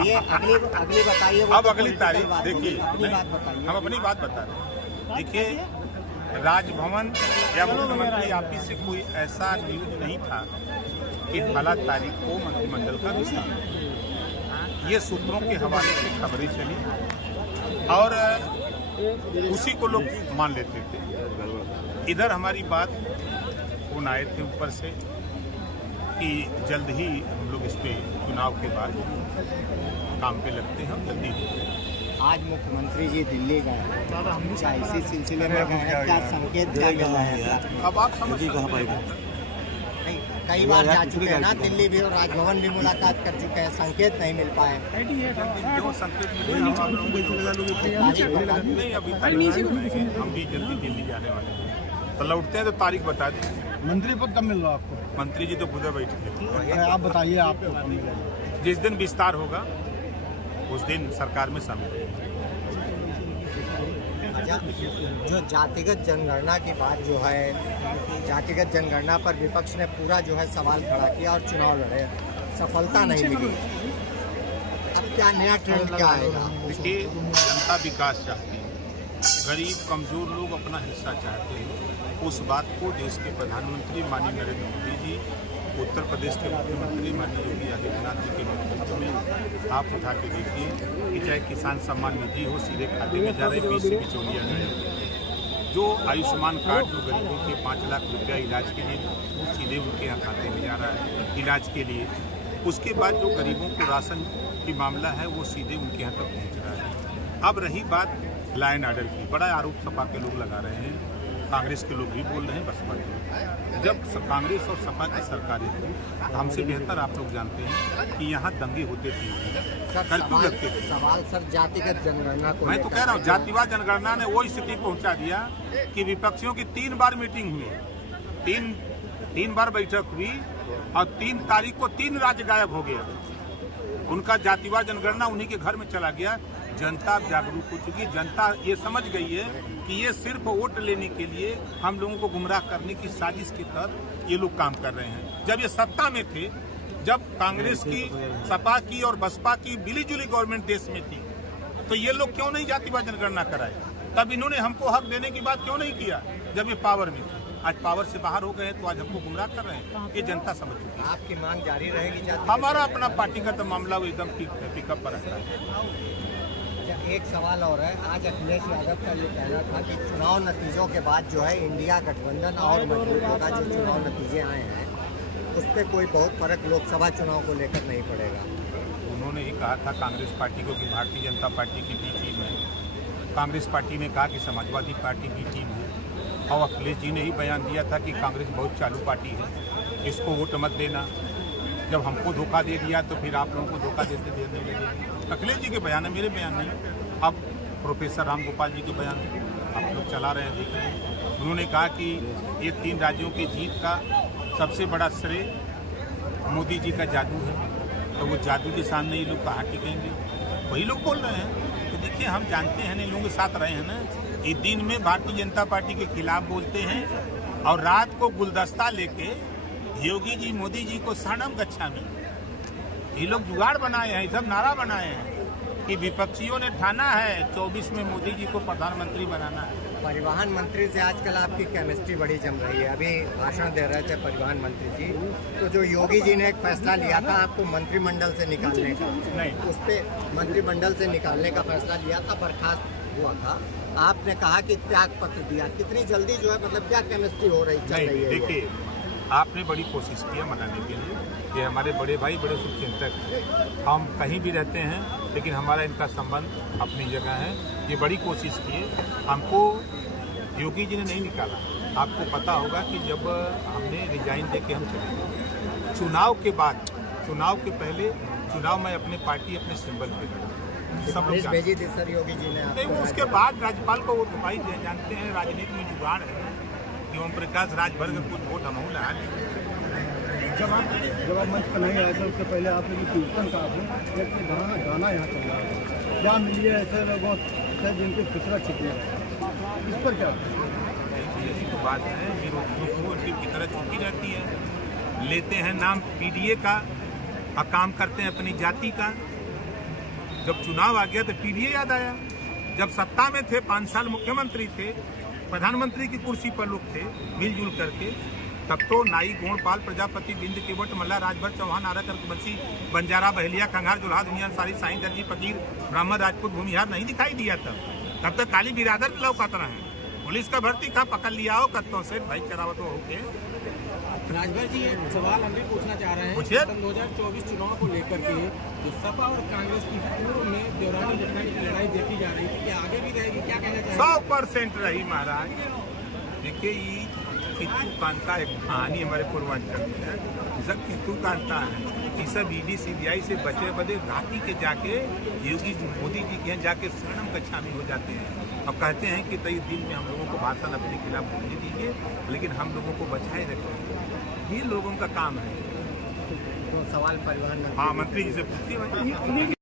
बताइए, अगली बताइए। अब अगली तारीख देखिए, हम अपनी बात बता रहे हैं। देखिए, राजभवन या मुख्यमंत्री ऑफिस से कोई ऐसा न्यूज नहीं था कि 12 तारीख को मंत्रिमंडल का विस्तार। ये सूत्रों के हवाले से खबरें चली और उसी को लोग मान लेते थे। इधर हमारी बात फोन आए थे ऊपर से कि जल्द ही हम लोग इस पे चुनाव के बाद काम पे लगते हैं, जल्दी होते हैं। आज मुख्यमंत्री जी दिल्ली गए, क्या इसी सिलसिले में गए, क्या संकेत क्या मिल रहा है? अब आप समझ कहाँ पाएंगे? कई बार जा चुके हैं ना, दिल्ली भी और राजभवन भी मुलाकात कर चुके हैं, संकेत नहीं मिल पाए। जो संकेत मिले हम आप लोगों को नहीं, अभी हम भी जल्दी दिल्ली जाने वाले हैं, तो लौटते हैं तो तारीख बता दें। मंत्री पद कब मिल रहा है आपको? मंत्री जी तो खुद बैठे। आप बताइए आपको। जिस दिन विस्तार होगा उस दिन सरकार में शामिल होगा। जो जातिगत जनगणना की बात जो है, जातिगत जनगणना पर विपक्ष ने पूरा जो है सवाल खड़ा किया और चुनाव लड़े, सफलता नहीं मिली। अब क्या नया ट्रेंड क्या आएगा? देखिए, जनता विकास चाहती है, गरीब कमजोर लोग अपना हिस्सा चाहते हैं। उस बात को देश के प्रधानमंत्री माननीय नरेंद्र मोदी जी, उत्तर प्रदेश के मुख्यमंत्री माननीय योगी आदित्यनाथ जी के नेतृत्व में आप उठा के देखिए कि चाहे किसान सम्मान निधि हो, सीधे खाते में जा रहे, बीच से बिचौलिया गए। जो आयुष्मान कार्ड जो गरीबों के 5 लाख रुपया इलाज के लिए वो सीधे उनके यहाँ खाते में जा रहा है इलाज के लिए। उसके बाद जो गरीबों को राशन की मामला है वो सीधे उनके यहाँ तक पहुँच रहा है। अब रही बात लॉ एंड ऑर्डर की, बड़ा आरोप सपा के लोग लगा रहे हैं, कांग्रेस के लोग भी बोल रहे हैं, बसपा के लोग। जब कांग्रेस और सपा की सरकारें थी, हमसे बेहतर आप लोग जानते हैं कि यहाँ दंगे होते थे, कर्फ्यू लगते थे। सवाल सर जातिगत जनगणना को, मैं तो कह रहा हूँ, जातिवाद जनगणना ने वो स्थिति पहुँचा दिया कि विपक्षियों की 3 बार मीटिंग हुई, 3 बार बैठक हुई और 3 तारीख को 3 राज्य गायब हो गया। उनका जातिवाद जनगणना उन्हीं के घर में चला गया। जनता जागरूक हो चुकी, जनता ये समझ गई है कि ये सिर्फ वोट लेने के लिए हम लोगों को गुमराह करने की साजिश के तहत ये लोग काम कर रहे हैं। जब ये सत्ता में थे, जब कांग्रेस की, सपा की और बसपा की मिलीजुली गवर्नमेंट देश में थी, तो ये लोग क्यों नहीं जातिवाद जनगणना कराए? तब इन्होंने हमको हक देने की बात क्यों नहीं किया जब ये पावर में थे? आज पावर से बाहर हो गए हैं तो आज हमको गुमराह कर रहे हैं, ये जनता समझ चुकी है। आपकी मांग जारी रहेगी? हमारा अपना पार्टी का तो मामला वो एकदम पिकअप पर रहता है। एक सवाल और है, आज अखिलेश यादव का ये कहना था कि चुनाव नतीजों के बाद जो है इंडिया गठबंधन और मजबूत होगा। जो चुनाव नतीजे आए हैं उस पर कोई बहुत फर्क लोकसभा चुनाव को लेकर नहीं पड़ेगा। उन्होंने ही कहा था कांग्रेस पार्टी को कि भारतीय जनता पार्टी की बी टीम है, कांग्रेस पार्टी ने कहा कि समाजवादी पार्टी की टीम है, और अखिलेश जी ने ही बयान दिया था कि कांग्रेस बहुत चालू पार्टी है, इसको वोट मत देना। जब हमको धोखा दे दिया तो फिर आप लोगों को धोखा देने लगे। अखिलेश जी के बयान है, मेरे बयान नहीं। अब प्रोफेसर राम गोपाल जी के बयान आप लोग चला रहे हैं, देख रहे हैं। उन्होंने कहा कि ये 3 राज्यों की जीत का सबसे बड़ा श्रेय मोदी जी का जादू है, तो वो जादू के सामने ये लोग कहाँ टिकेंगे? वही लोग बोल रहे हैं। तो देखिए, हम जानते हैं, इन लोगों के साथ रहे हैं ना, ये दिन में भारतीय जनता पार्टी के खिलाफ बोलते हैं और रात को गुलदस्ता लेके योगी जी मोदी जी को शरणम गच्छामि, ये लोग जुगाड़ बनाए हैं, सब नारा बनाए हैं कि विपक्षियों ने ठाना है 24 में मोदी जी को प्रधानमंत्री बनाना है। परिवहन मंत्री से आजकल आपकी केमिस्ट्री बड़ी जम रही है। अभी भाषण दे रहे थे परिवहन मंत्री जी, तो जो योगी जी ने एक फैसला लिया था आपको मंत्रिमंडल से निकालने का, नहीं, उस पर मंत्रिमंडल से निकालने का फैसला लिया था, बर्खास्त हुआ था, आपने कहा कि त्याग पत्र दिया। कितनी जल्दी जो है, मतलब क्या केमिस्ट्री हो रही चल रही है? देखिए, आपने बड़ी कोशिश की है मनाने के लिए, ये हमारे बड़े भाई बड़े शुभचिंतक हैं, हम कहीं भी रहते हैं लेकिन हमारा इनका संबंध अपनी जगह है। ये बड़ी कोशिश किए, हमको योगी जी ने नहीं निकाला। आपको पता होगा कि जब हमने रिजाइन दे के हम चले गए, चुनाव के बाद, चुनाव के पहले चुनाव में अपने पार्टी अपने सिंबल पे लड़ा, सब लोग भेजी थी सर योगी जी ने नहीं। उसके बाद राज्यपाल को वो तो भाई जानते हैं, राजनीति में जुगाड़ है कि ओम प्रकाश राजभर में कुछ वोट हमहू लगा लें। जब आप मंच पर नहीं आए थे उससे पहले आपने भी कीर्तन कहा था, गाना यहाँ चल रहा है, क्या मिलिए ऐसे लोगों से जिनकी फितरत छिपी है, इस पर क्या? यही तो बात है, उनकी फितरत छुपी रहती है। लेते हैं नाम पीडीए का और काम करते हैं अपनी जाति का। जब चुनाव आ गया तो पीडीए याद आया। जब सत्ता में थे 5 साल मुख्यमंत्री थे, प्रधानमंत्री की कुर्सी पर लोग थे मिलजुल करके, तब तो नाई गोणपाल प्रजापति बिंद केवट मल्ला राजभर चौहान आरक बंसी बंजारा बहलिया कंगार जुल्हा दुनिया सारी साईं दर्जी फकीर ब्राह्मण राजपूत भूमिहार नहीं दिखाई दिया। तब तक काली बिरादर लौकत रहे। पुलिस का भर्ती कहाँ पकड़ लिया हो कत्तों से भाई चरावत होके। राजभर जी एक सवाल हम भी पूछना चाह रहे हैं। पूछिए। 2024 चुनाव को लेकर के जो सपा और कांग्रेस की पूर्व में देवरानी जेठानी की लड़ाई देखी जा रही थी, क्या आगे भी रहेगी, क्या कहना चाहिए? 100% रही महाराज। देखिए ये कित्तू कांता एक कहानी हमारे पूर्वांचल में है। सब कित्तू कांता है। ये सब ईडी सीबीआई से बचे बदे राती के जाके योगी मोदी जी के यहाँ जाके शरणम कक्षा में हो जाते हैं और कहते हैं कि कई दिन में हम लोगों को भाषण अपने खिलाफ बोलने दीजिए, लेकिन हम लोगों को बचाए रखें। ये लोगों का काम है। तो सवाल परिवहन हाँ, मंत्री जी से पूछिए।